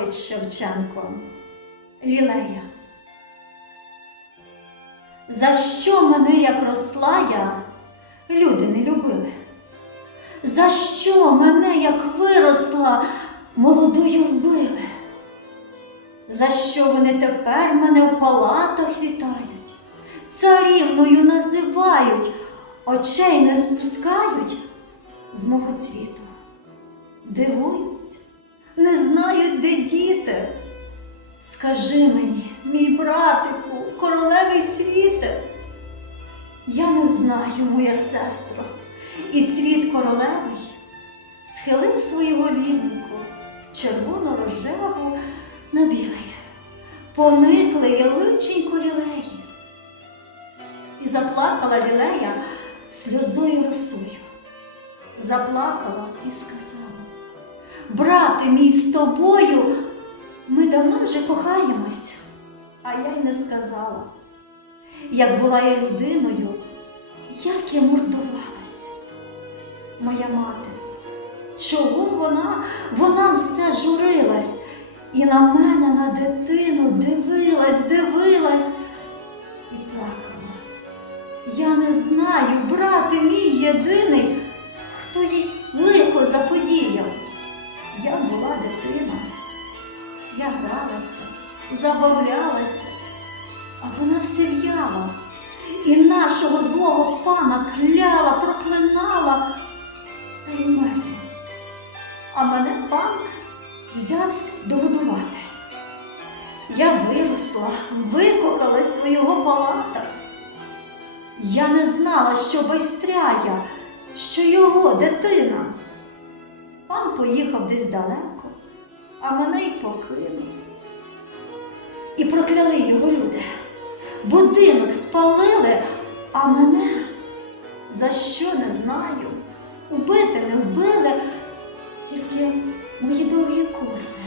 говорить Шевченко. Лілея. За що мене, як росла я, люди не любили? За що мене, як виросла, молодою вбили? За що вони тепер мене в палатах вітають, царівною називають, очей не спускають з мого цвіту? Дивуються, не знають, де діти. Скажи мені, мій братику, королевий цвіте. Я не знаю, моя сестро, і цвіт королевий схилив свою голівеньку, червоно-рожеву на білий, поникли личенько лілеї. І заплакала лілея сльозою росою. Заплакала і сказала, брате мій з тобою, ми давно вже кохаємося, а я й не сказала. Як була я людиною, як я мордувалась. Моя мати, чого вона, вона все журилась і на мене, на дитину дивилась, дивилась і плакала. Я не знаю, брате мій єдиний, забавлялася, а вона все в'яла і нашого злого пана кляла, проклинала та й мерла. А мене пан взявся догодувати. Я виросла, викохалась у його палатах. Я не знала, що байстряя, що його дитина. Пан поїхав десь далеко, а мене й покинув. І прокляли його люди. Будинок спалили, а мене за що не знаю. Убити не вбили, тільки мої довгі коси.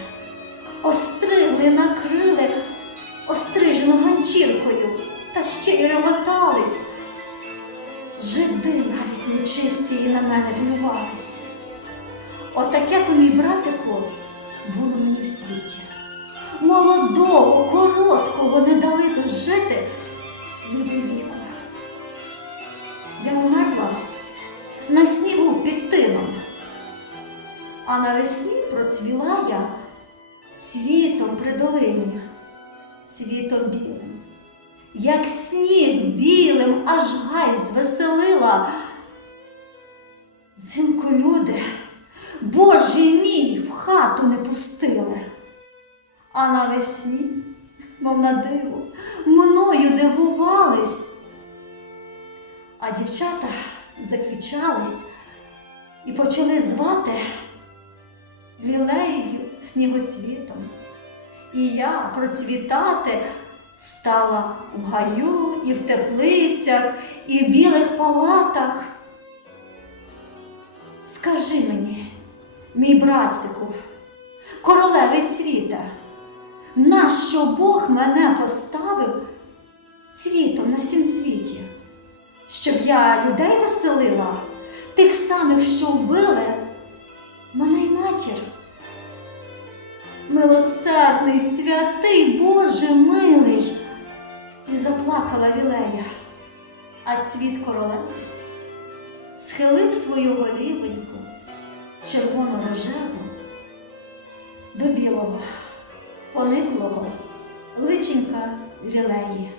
Остригли, накрили острижену ганчіркою та ще й реготались. Жиди навіть нечисті і на мене плювалися. Отаке то мій братику було мені в світі. Молодого, короткого не дали жити люди віку. Я вмерла на снігу під тином, а навесні процвіла я цвітом при долині, цвітом білим. Як сніг білим аж гай звеселила. Взимку люди, Божий А навесні, мов на диво, мною дивувались. А дівчата заквічались і почали звати лілеєю снігоцвітом. І я процвітати стала в гаю і в теплицях, і в білих палатах. Скажи мені, мій братику, королевий цвіта, нащо Бог мене поставив цвітом на сім світі, щоб я людей веселила, тих самих, що вбили мене й матір. Милосердний, святий, Боже милий, і заплакала Вілея, а цвіт королеви схилив свою голівеньку червоно-рожеву до білого, пониклого личенька Вілеї.